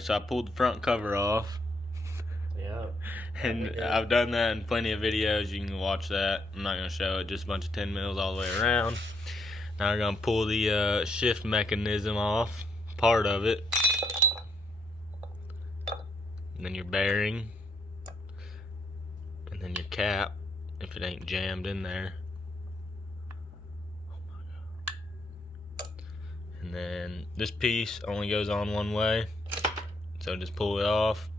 Alright, so I pulled the front cover off. Yeah. And I've done that in plenty of videos. You can watch that. I'm not going to show it. Just a bunch of 10 mils all the way around. Now we're going to pull the shift mechanism off. Part of it. And then your bearing. And then your cap. If it ain't jammed in there. And then this piece only goes on one way. So just pull it off.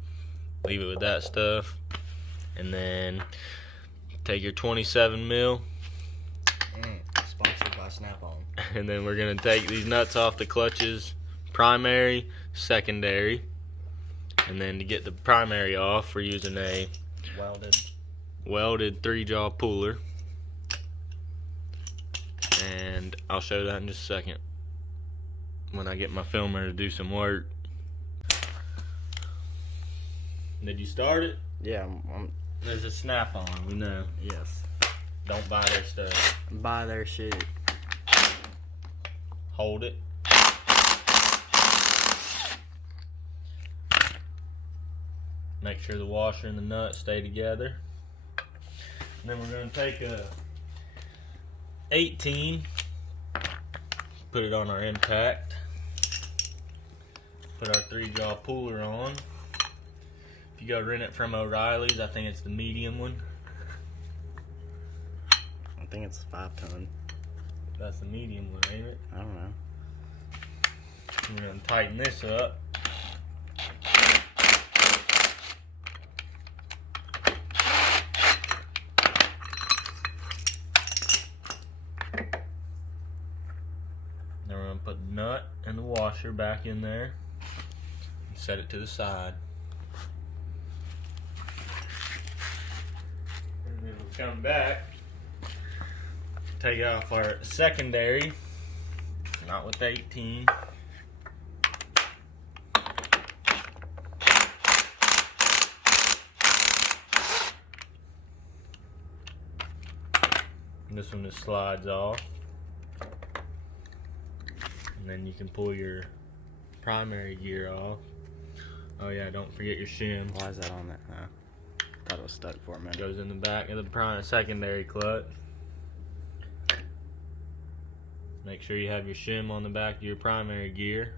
Leave it with that stuff. And then take your 27 mil. Sponsored by Snap-on. And then we're going to take these nuts off the clutches. Primary, secondary. And then to get the primary off, we're using a welded 3-jaw puller. And I'll show that in just a second when I get my filmer to do some work. Did you start it? Yeah, There's a Snap-on, we know. yes. Don't buy their stuff. Buy their shit. Hold it. Make sure the washer and the nut stay together. And then we're going to take a 18, put it on our impact, put our 3-jaw puller on. If you go rent it from O'Reilly's, I think it's the medium one. I think it's 5-ton. That's the medium one, ain't it? I don't know. We're going to tighten this up. Then we're going to put the nut and the washer back in there and set it to the side. And then we'll come back, take off our secondary, not with 18. And this one just slides off. And then you can pull your primary gear off. Oh yeah, don't forget your shim. Why is that on there? Thought it was stuck for a minute. Goes in the back of the secondary clutch. Make sure you have your shim on the back of your primary gear.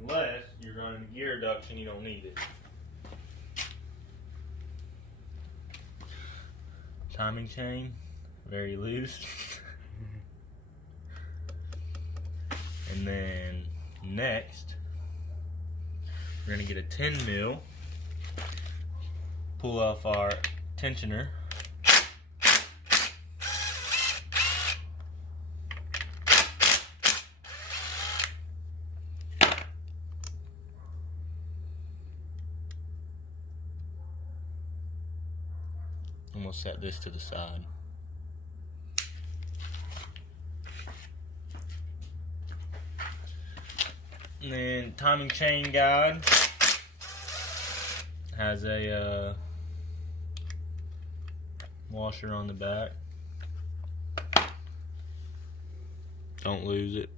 Unless you're running a gear duct and you don't need it. Timing chain, very loose. And then next, we're gonna get a 10 mil, pull off our tensioner. And we'll set this to the side. And then timing chain guide has a washer on the back. Don't lose it.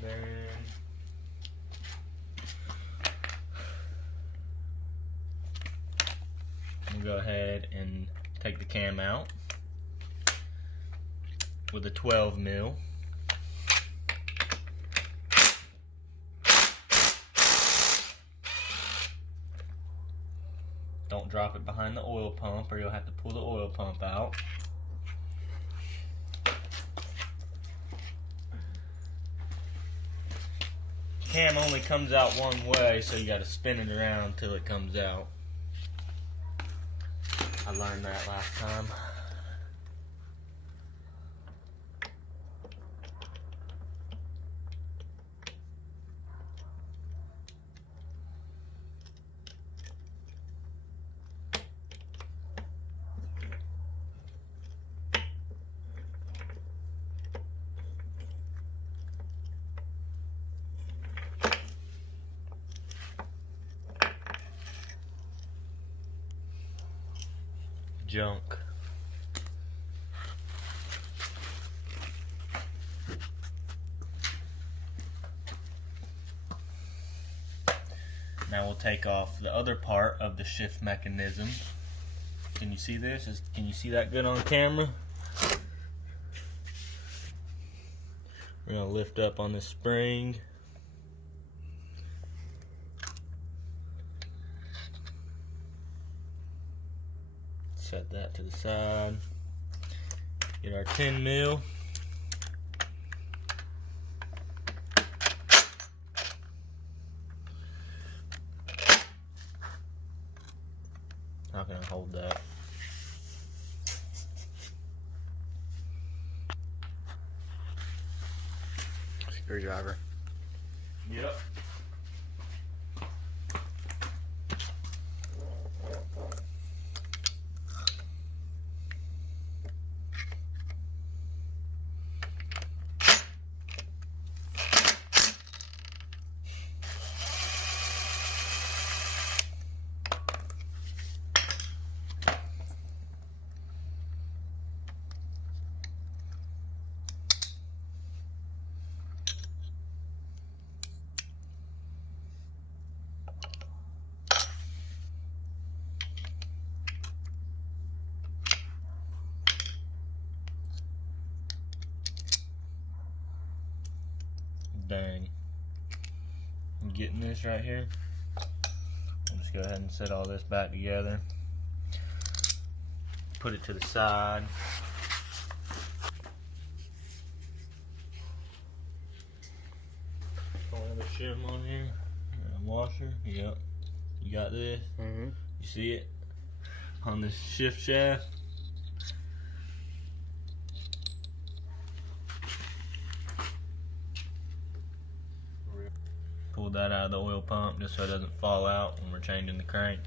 Then we'll go ahead and take the cam out with a 12 mil. Don't drop it behind the oil pump or you'll have to pull the oil pump out. Cam only comes out one way, so you got to spin it around till it comes out. I learned that last time. junk. Now we'll take off the other part of the shift mechanism. Can you see this? Can you see that good on camera? We're going to lift up on this spring. Set that to the side. Get our 10 mil. How can I hold that? Screwdriver. Yep. Dang. I'm getting this right here. I'll just go ahead and set all this back together. Put it to the side. Another shim on here. Washer. Yep. You got this? Mm-hmm. You see it? On this shift shaft. Pull that out of the oil pump just so it doesn't fall out when we're changing the crank.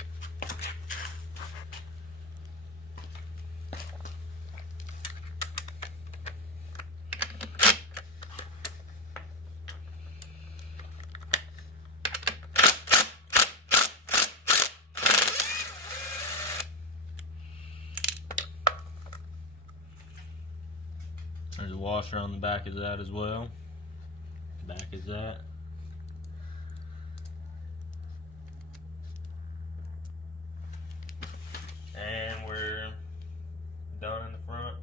There's a washer on the back of that as well. Back is that. And we're done in the front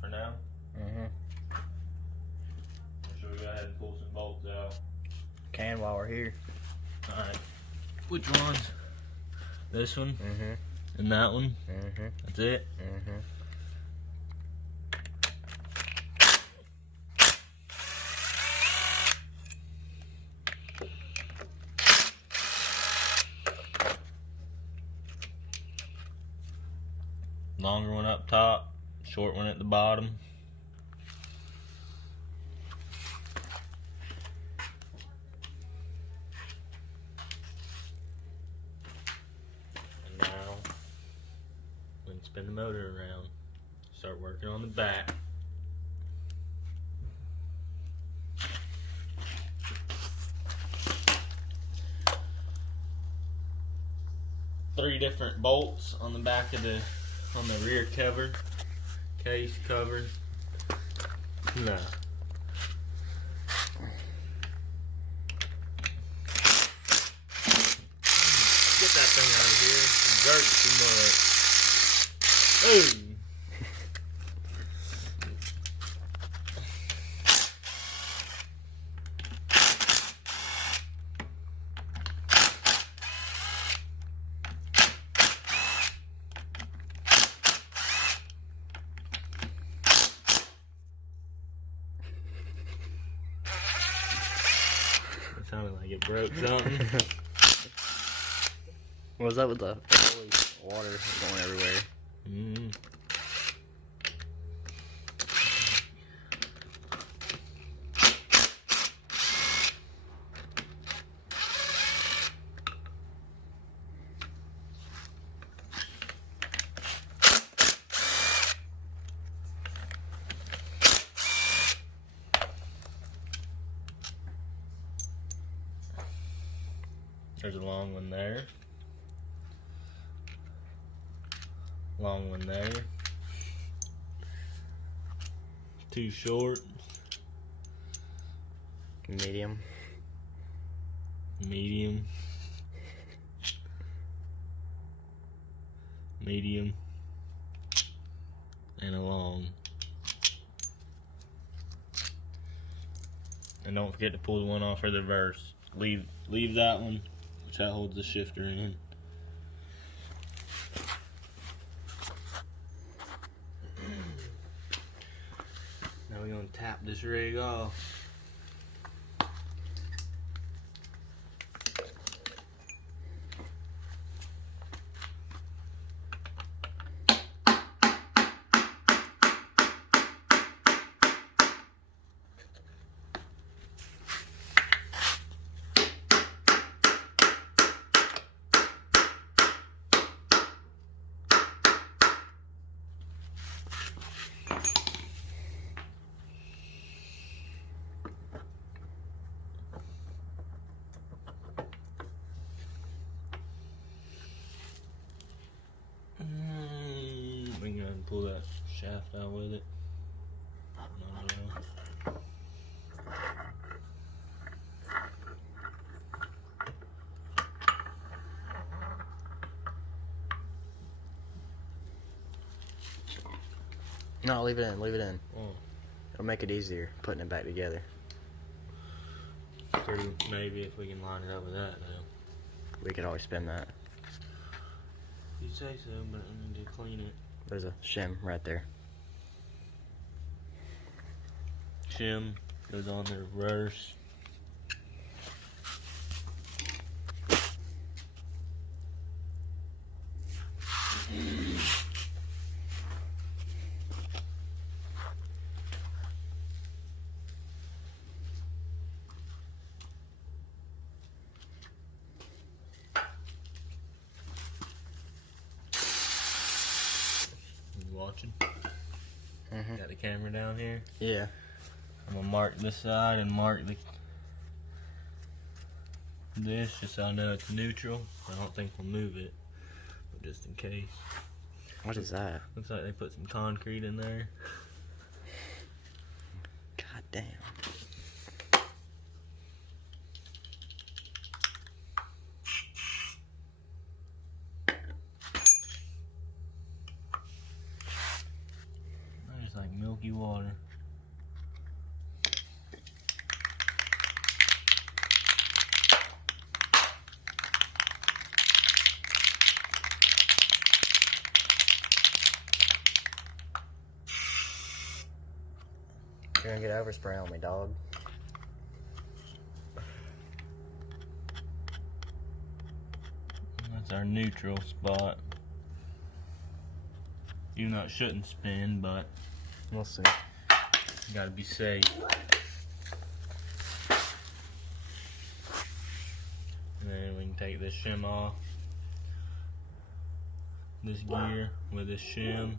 for now. Mm-hmm. Should we go ahead and pull some bolts out? Can while we're here. Alright. Which ones? This one? Mm-hmm. And that one? Mm-hmm. That's it? Mm-hmm. Longer one up top, short one at the bottom. And now, we can spin the motor around. Start working on the back. Three different bolts on the back of the rear cover, case cover. No. Get that thing out of here. Dirt too much. Ooh. Sounded like it broke something. What was that with the holy water going everywhere? Mm. There's a long one there. Long one there. Too short. Medium. Medium. Medium. And a long. And don't forget to pull the one off for the reverse. Leave that one, which that holds the shifter in. Now we're gonna tap this rig off. We can go ahead and pull that shaft out with it. No, leave it in, leave it in. Oh. It'll make it easier putting it back together. Maybe if we can line it up with that though. We could always spin that. You say so, but I need to clean it. There's a shim right there. Shim goes on the reverse. Watching? Mm-hmm. Got the camera down here. Yeah. I'm gonna mark this side and mark this just so I know it's neutral. I don't think we'll move it, but just in case. What is that? Looks like they put some concrete in there. God damn. It's like milky water. You're gonna get overspray on me, dog. That's our neutral spot. Even though it shouldn't spin, but We'll see. you gotta be safe. And then we can take this shim off. This gear with this shim.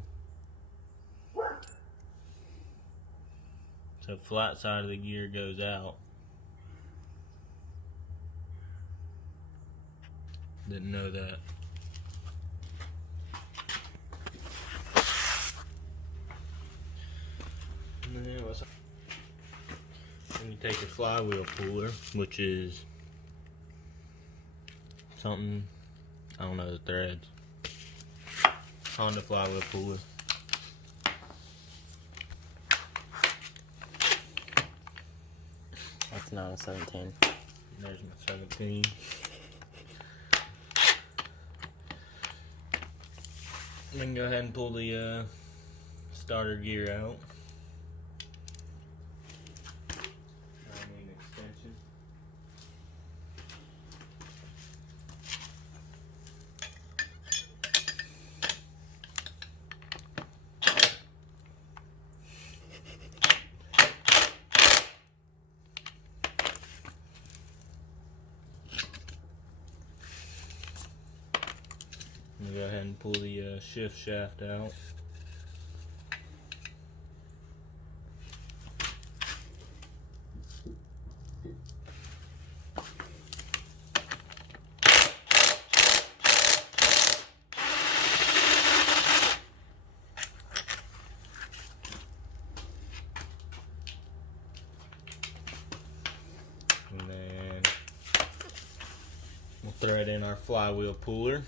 So flat side of the gear goes out. Didn't know that. And then you take your flywheel puller, which is something, I don't know the threads. Honda flywheel puller. That's not a 17. There's my 17. We can go ahead and pull the starter gear out. I need an extension. I'm gonna go ahead and pull the shift shaft out. thread in our flywheel puller.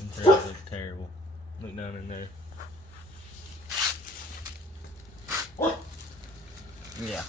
And threads look terrible. Look down in there. Yeah.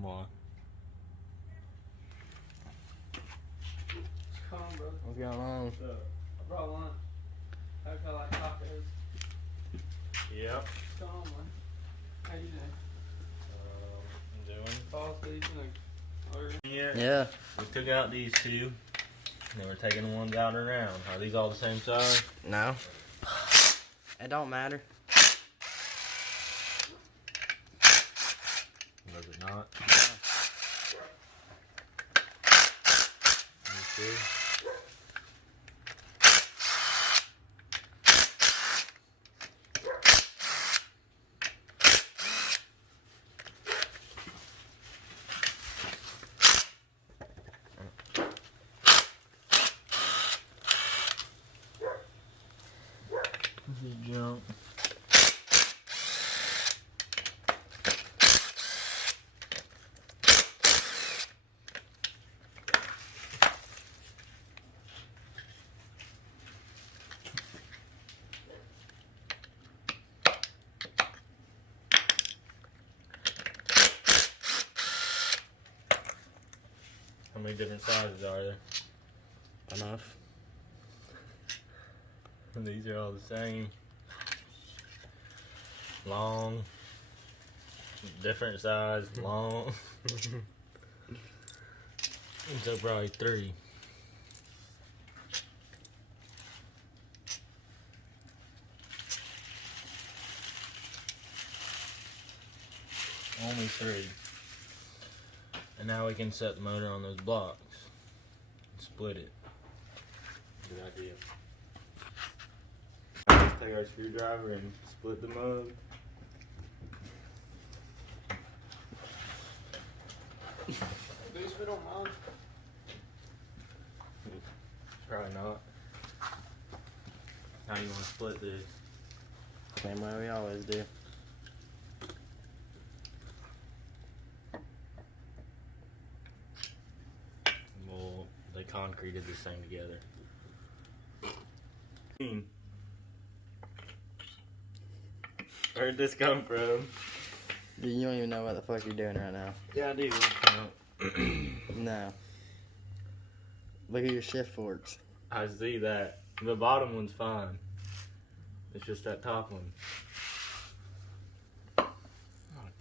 Why? Come on, brother. What's going on? I brought lunch. I feel like tacos. Yep. What's going on, man? How you doing? I'm doing. Fall asleep in Yeah. Yeah. We took out these two. And we're taking the ones out and around. Are these all the same size? No. It don't matter. Does it not? Let me see. This is junk. How many different sizes are there? Enough. These are all the same. Long. Different size, long. So probably 3. Only 3. And now we can set the motor on those blocks. And split it. Good idea. Let's take our screwdriver and split the mug. Boost, we don't mind. Probably not. How do you want to split this? Same way we always do. Well, they concreted this thing together. Where'd this come from? Dude, you don't even know what the fuck you're doing right now. Yeah, I do. No. Look at your shift forks. I see that. The bottom one's fine. It's just that top one. Oh,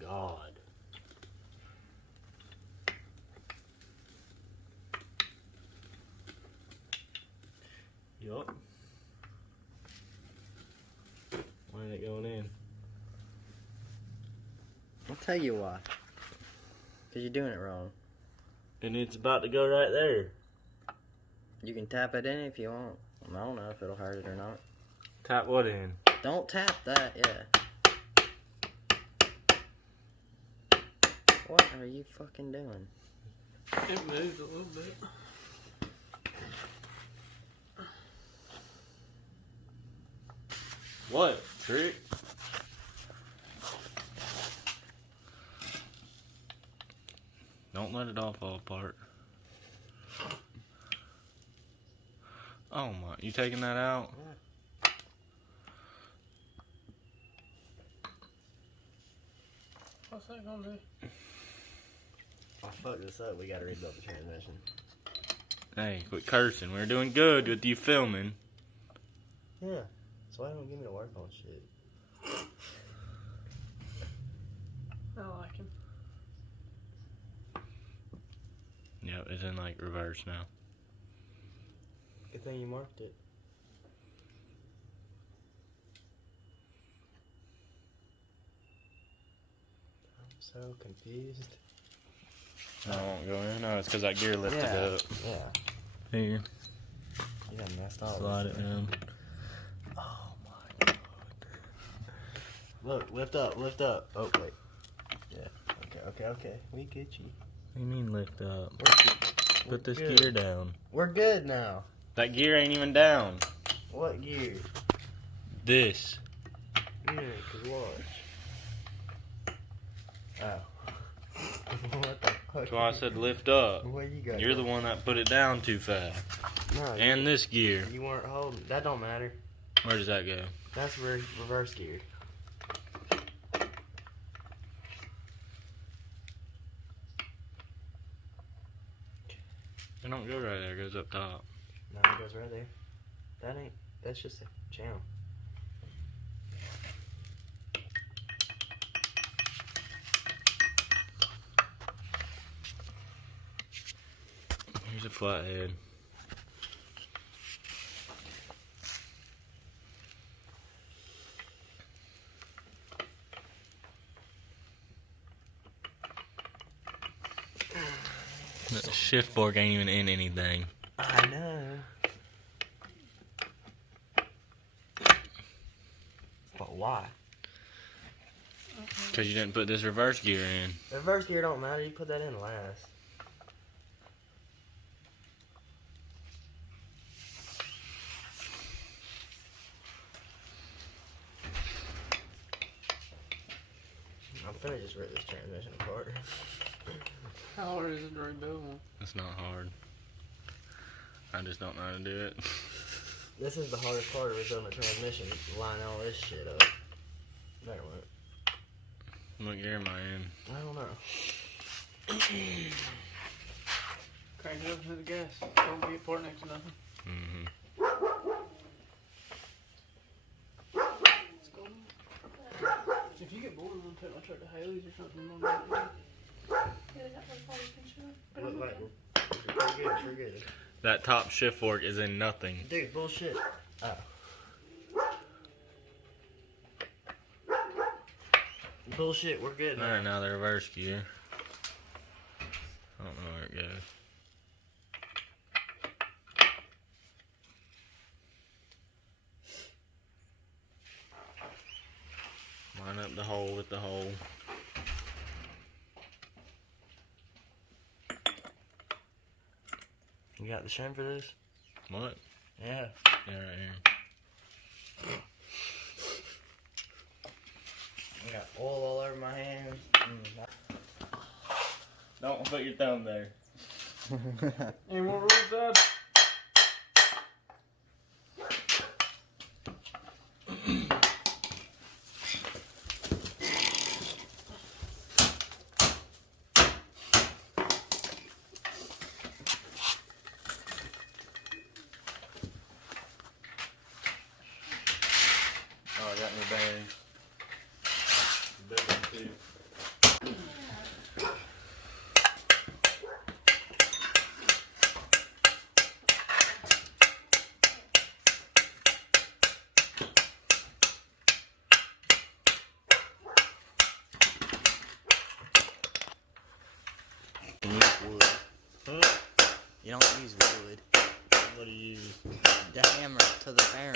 God. Yup. Why ain't it going in? I'll tell you why. Because you're doing it wrong. And it's about to go right there. You can tap it in if you want. I don't know if it'll hurt it or not. Tap what in? Don't tap that, yeah. What are you fucking doing? It moves a little bit. What? Trick? Don't let it all fall apart. Oh my, you taking that out? What's that gonna do? I fucked this up. We gotta rebuild the transmission. Hey, quit cursing. We're doing good with you filming. Yeah. So why don't give me to work on shit? I like him. Yep, it's in like reverse now. Good thing you marked it. I'm so confused. I won't go in. No, it's because that gear lifted up. Yeah. Here, You got messed up. slide it down. Oh my god. Look, lift up, lift up. Oh, wait. Yeah. Okay. We get you. What do you mean lift up? We're Put this good. gear down. We're good now. That gear ain't even down. What gear? This. Yeah, 'cause watch. Oh. What the fuck? That's why I said lift up. Where you got? You're the one that put it down too fast. No, And this gear. you weren't holding. That don't matter. Where does that go? That's reverse gear. It don't go right there. It goes up top. No, it goes right there. That's just a channel. Here's a flathead. The shift fork ain't even in anything. I know. But why? Because you didn't put this reverse gear in. Reverse gear don't matter. You put that in last. I'm finna just rip this transmission apart. How hard is it to rebuild one? It's not hard. I just don't know how to do it. This is the hardest part of rebuilding a transmission. Line all this shit up. There it went. What gear am I in? I don't know. Crank it up to the gas. Don't get port next to nothing. Mm-hmm. Let's go. If you get bored, I'm gonna take my truck to Haley's or something. I'm gonna do it. Look like we're good. That top shift fork is in nothing. Dude, bullshit. Oh. Bullshit, we're good now. Alright, now the reverse gear. I don't know where it goes. Line up the hole with the hole. You got the shim for this? What? Yeah. Yeah, right here. I got oil all over my hands. Don't put your thumb there. Any more rules, Dad? Oh, I got new bearings. Big one too. You use wood. Huh? You don't use wood. What do you use? The hammer to the bearing.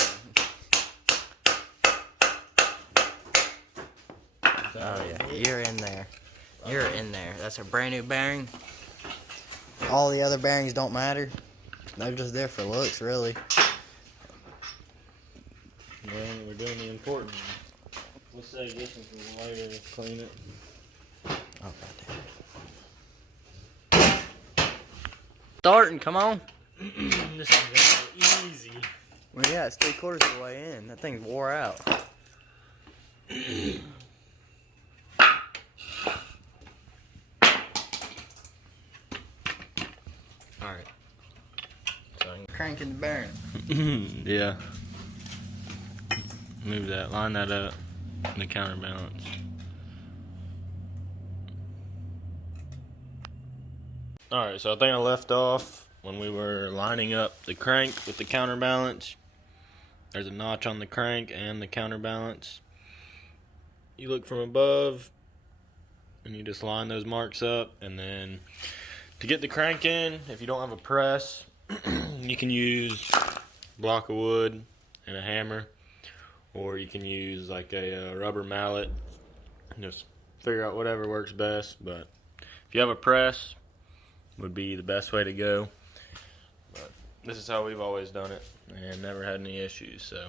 Oh yeah, you're in there. You're in there. That's a brand new bearing. All the other bearings don't matter. They're just there for looks, really. Well, we're doing the important one. We'll save this one for later to clean it. Oh goddamn. Starting, come on. This is gonna go easy. Well, yeah, it's 3/4 of the way in. That thing's wore out. Alright. cranking the bearing. Yeah. Move that. Line that up. The counterbalance. Alright, so I think I left off when we were lining up the crank with the counterbalance. There's a notch on the crank and the counterbalance. You look from above and you just line those marks up, and then to get the crank in, if you don't have a press, you can use a block of wood and a hammer, or you can use like a rubber mallet. Just figure out whatever works best, but if you have a press, would be the best way to go. But this is how we've always done it and never had any issues. So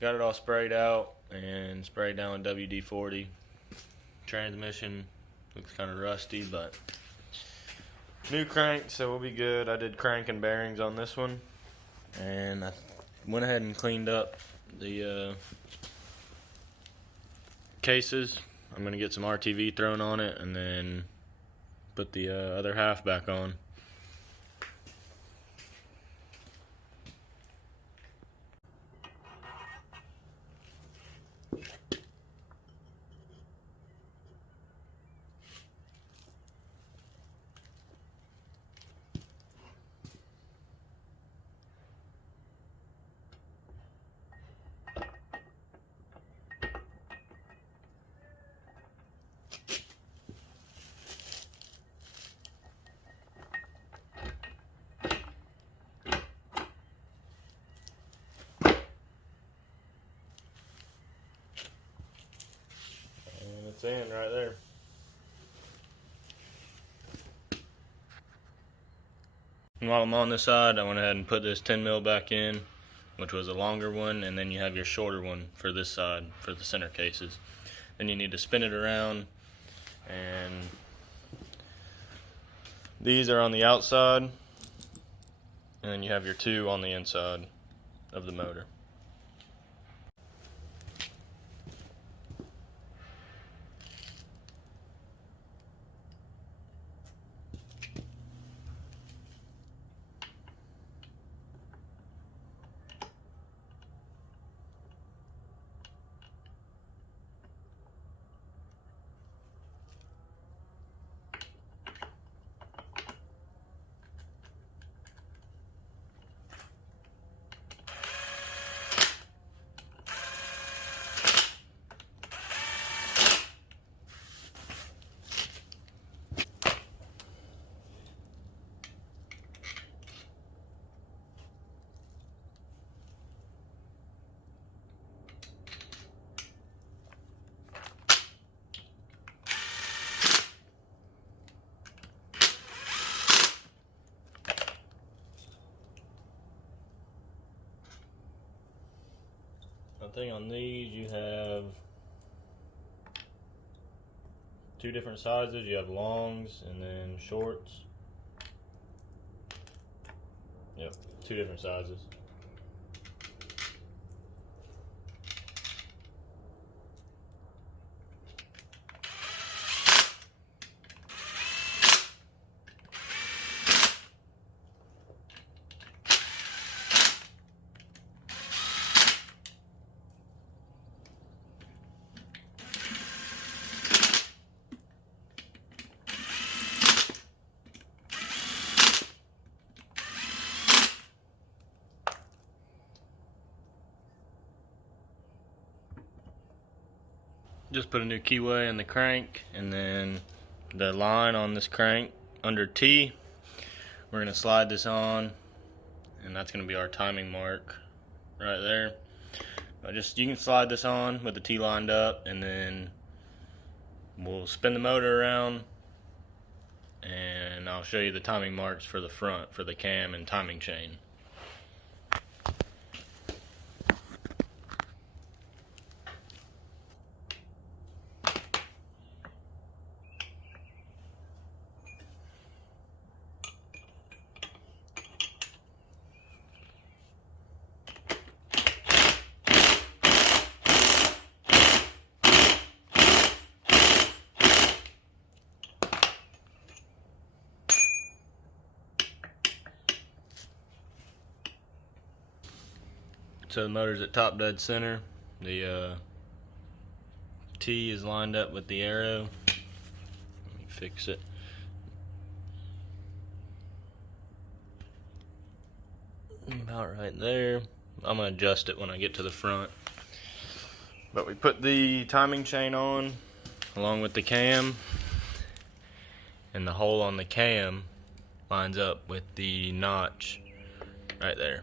got it all sprayed out and sprayed down with WD-40. Transmission looks kind of rusty, but new crank, so we'll be good. I did crank and bearings on this one, and I went ahead and cleaned up the cases. I'm going to get some RTV thrown on it and then put the other half back on. It's in right there. And while I'm on this side, I went ahead and put this 10 mil back in, which was a longer one, and then you have your shorter one for this side, for the center cases. Then you need to spin it around, and these are on the outside, and then you have your two on the inside of the motor. I think on these you have two different sizes. You have longs and then shorts. Yep, two different sizes. Just put a new keyway in the crank, and then the line on this crank under T, we're going to slide this on, and that's going to be our timing mark right there. You can slide this on with the T lined up, and then we'll spin the motor around, and I'll show you the timing marks for the front, for the cam and timing chain. So the motor's at top dead center. The T is lined up with the arrow. Let me fix it. About right there. I'm going to adjust it when I get to the front. But we put the timing chain on along with the cam, and the hole on the cam lines up with the notch right there.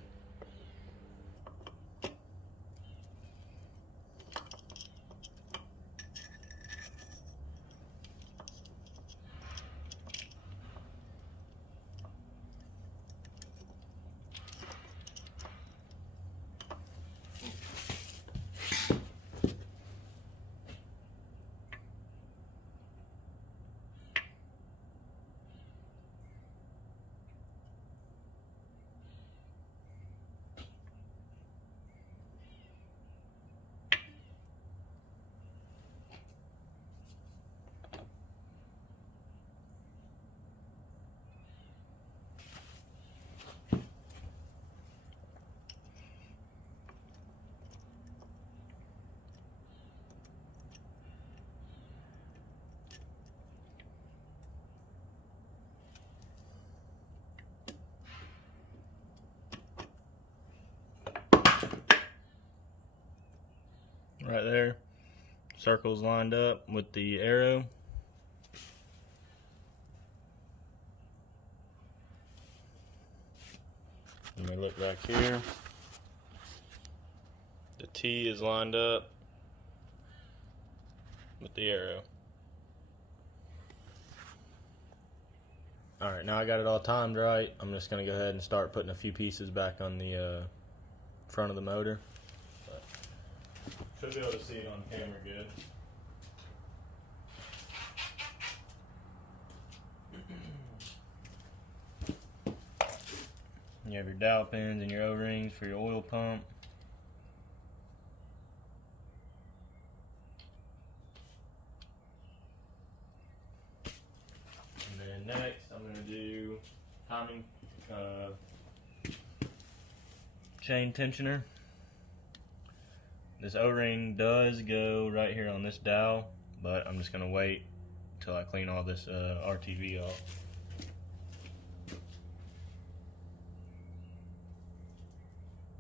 Right there, circles lined up with the arrow. And we look back here. The T is lined up with the arrow. Alright, now I got it all timed right. I'm just going to go ahead and start putting a few pieces back on the front of the motor. Should be able to see it on camera good. You have your dowel pins and your O-rings for your oil pump. And then next I'm going to do timing chain tensioner. This O-ring does go right here on this dowel, but I'm just going to wait until I clean all this RTV off.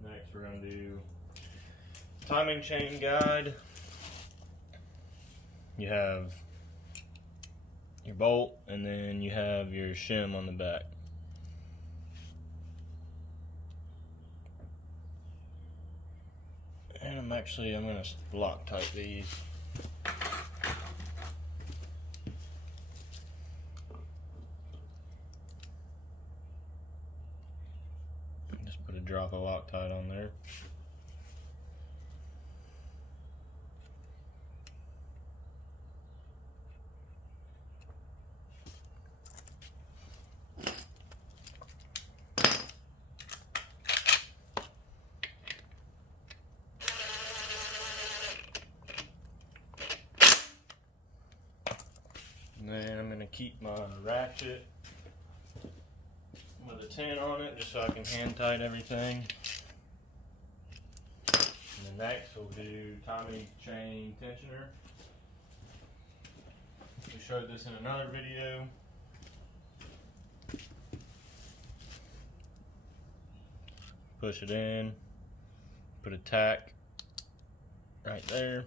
Next we're going to do timing chain guide. You have your bolt and then you have your shim on the back. And I'm going to Loctite these. Just put a drop of Loctite on there. And then I'm going to keep my ratchet with a 10 on it just so I can hand tight everything. And then next we'll do timing chain tensioner. We showed this in another video. Push it in, put a tack right there.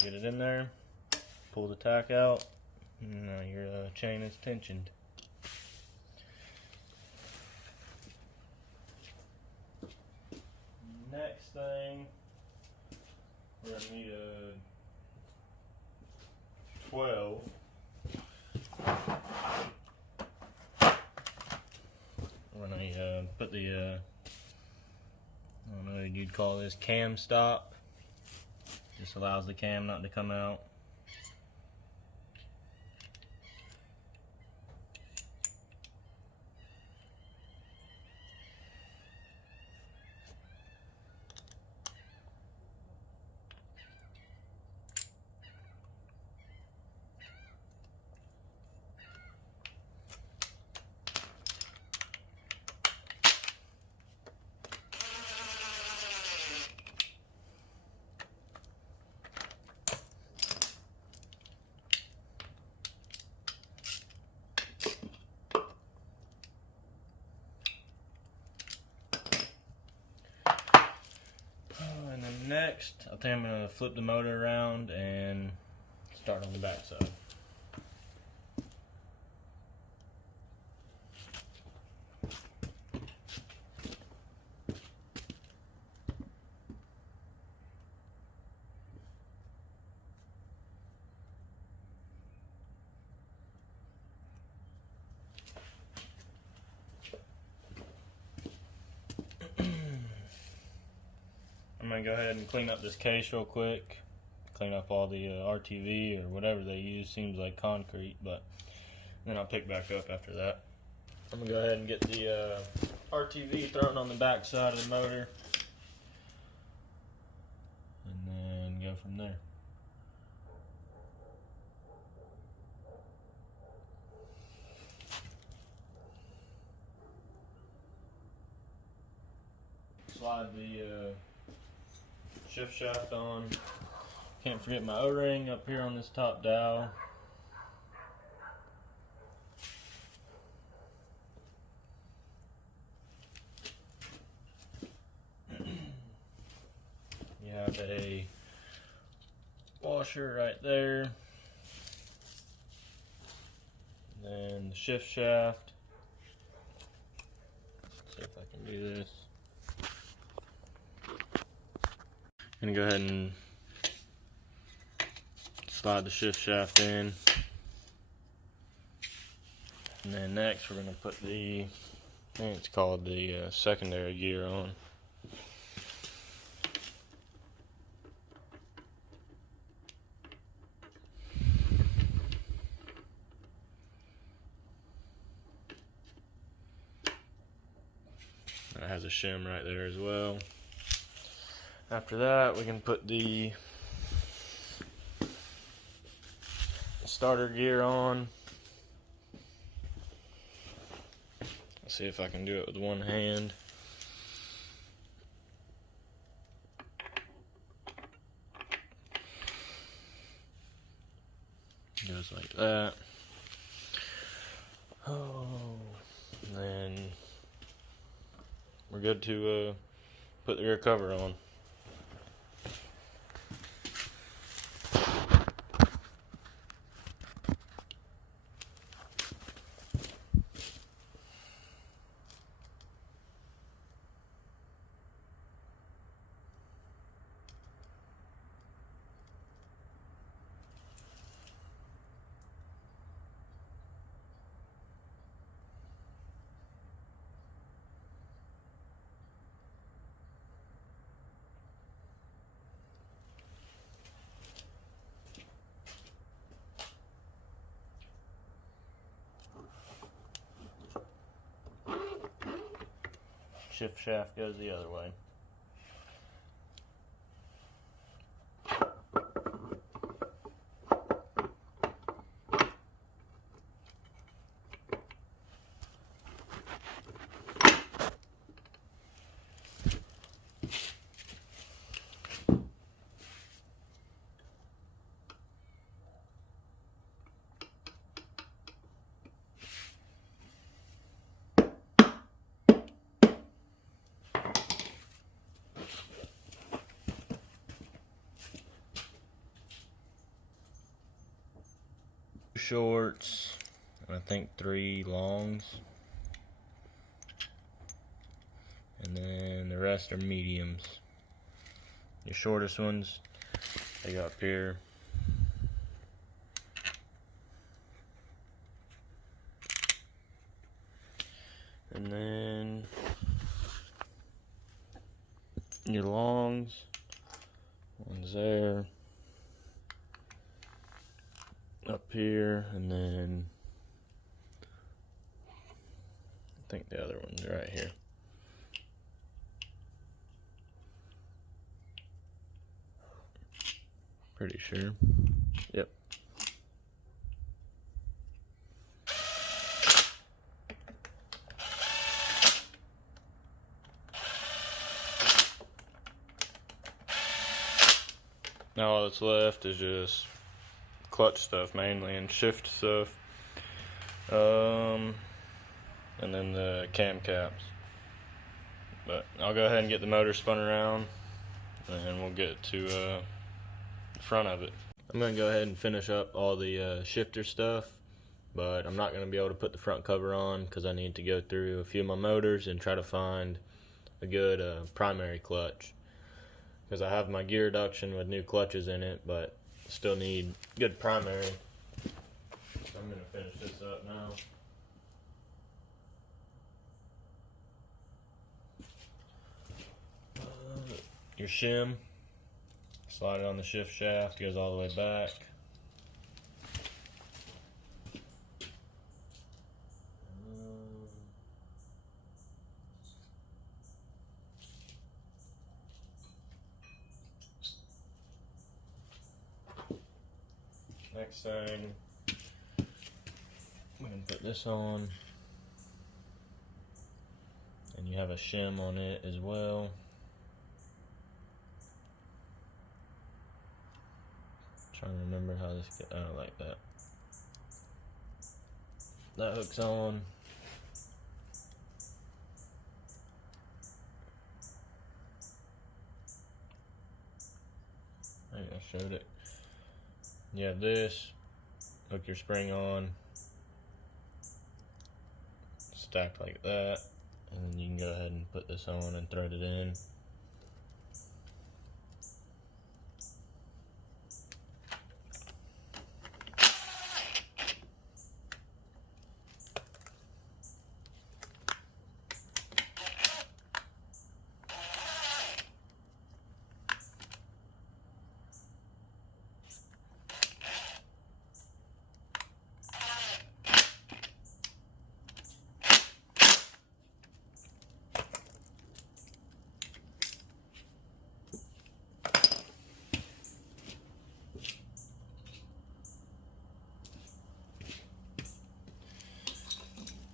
Get it in there, pull the tack out, and now your chain is tensioned. Next thing, we're going to need a 12. We're going to put the you'd call this cam stop. Just allows the cam not to come out. And then next, I think I'm going to flip the motor around and start on the back side. I'm going to go ahead and clean up this case real quick. Clean up all the RTV or whatever they use. Seems like concrete, but then I'll pick back up after that. I'm going to go ahead and get the RTV thrown on the back side of the motor. And then go from there. Slide the shift shaft on. Can't forget my O-ring up here on this top dowel. You have a washer right there. Then the shift shaft. Let's see if I can do this. I'm gonna go ahead and slide the shift shaft in. And then next we're gonna put the, I think it's called the secondary gear on. It has a shim right there as well. After that, we can put the starter gear on. Let's see if I can do it with one hand. Goes like that. Oh, and then we're good to put the rear cover on. Shift shaft goes the other way. Shorts, and I think 3 longs, and then the rest are mediums. Your shortest ones, they go up here. And then your longs. One's there. Up here, and then I think the other one's right here. Pretty sure. Yep. Now all that's left is just clutch stuff mainly and shift stuff. And then the cam caps. But I'll go ahead and get the motor spun around and we'll get to the front of it. I'm going to go ahead and finish up all the shifter stuff, but I'm not going to be able to put the front cover on because I need to go through a few of my motors and try to find a good primary clutch. Because I have my gear reduction with new clutches in it, but still need good primary. So I'm going to finish this up now. Your shim, slide it on the shift shaft, goes all the way back. Next thing, we can put this on, and you have a shim on it as well. Trying to remember how this get out like that. That hook's on. I think I showed it. You have this, hook your spring on, stacked like that, and then you can go ahead and put this on and thread it in.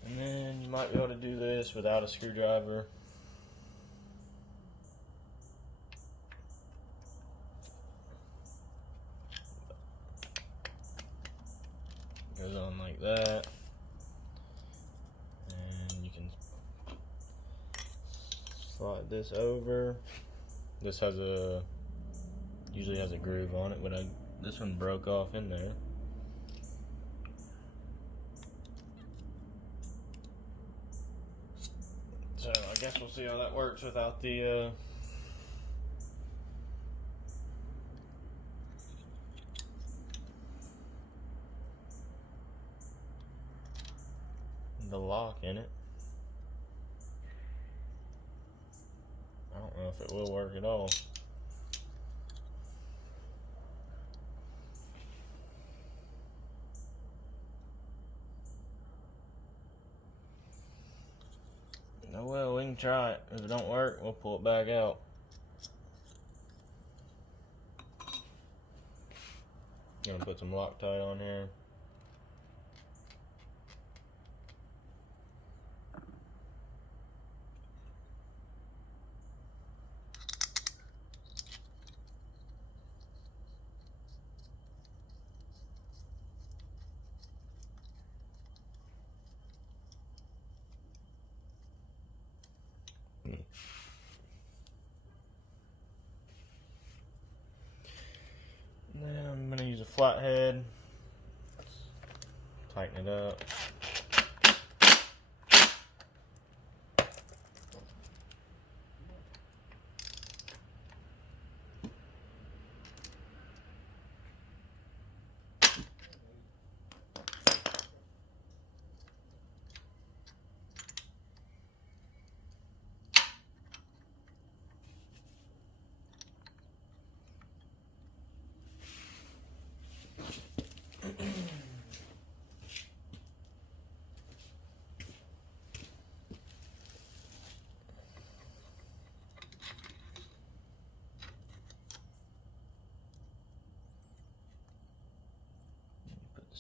And then you might be able to do this without a screwdriver. Goes on like that. And you can slide this over. This has usually has a groove on it, but this one broke off in there. So I guess we'll see how that works without the lock in it. I don't know if it will work at all. Oh well, we can try it. If it don't work, we'll pull it back out. Gonna put some Loctite on here. And then I'm going to use a flathead, tighten it up.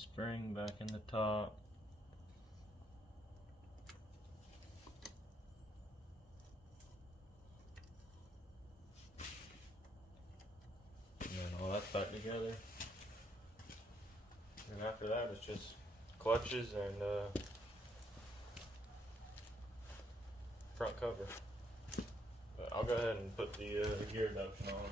spring back in the top. And then all that's back together. And after that, it's just clutches and front cover. But I'll go ahead and put the gear reduction on them.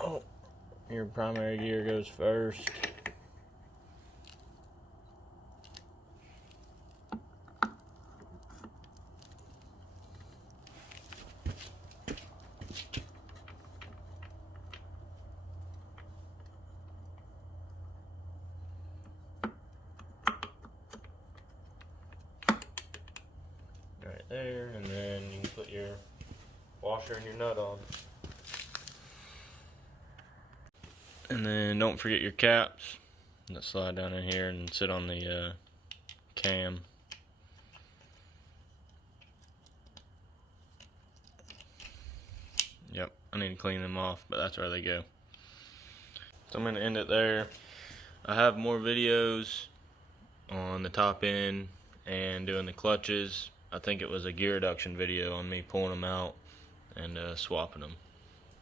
Oh, your primary gear goes first. Right there, and then you can put your washer and your nut on. And then don't forget your caps that slide down in here and sit on the cam. Yep, I need to clean them off, but that's where they go. So I'm going to end it there. I have more videos on the top end and doing the clutches. I think it was a gear reduction video on me pulling them out and swapping them.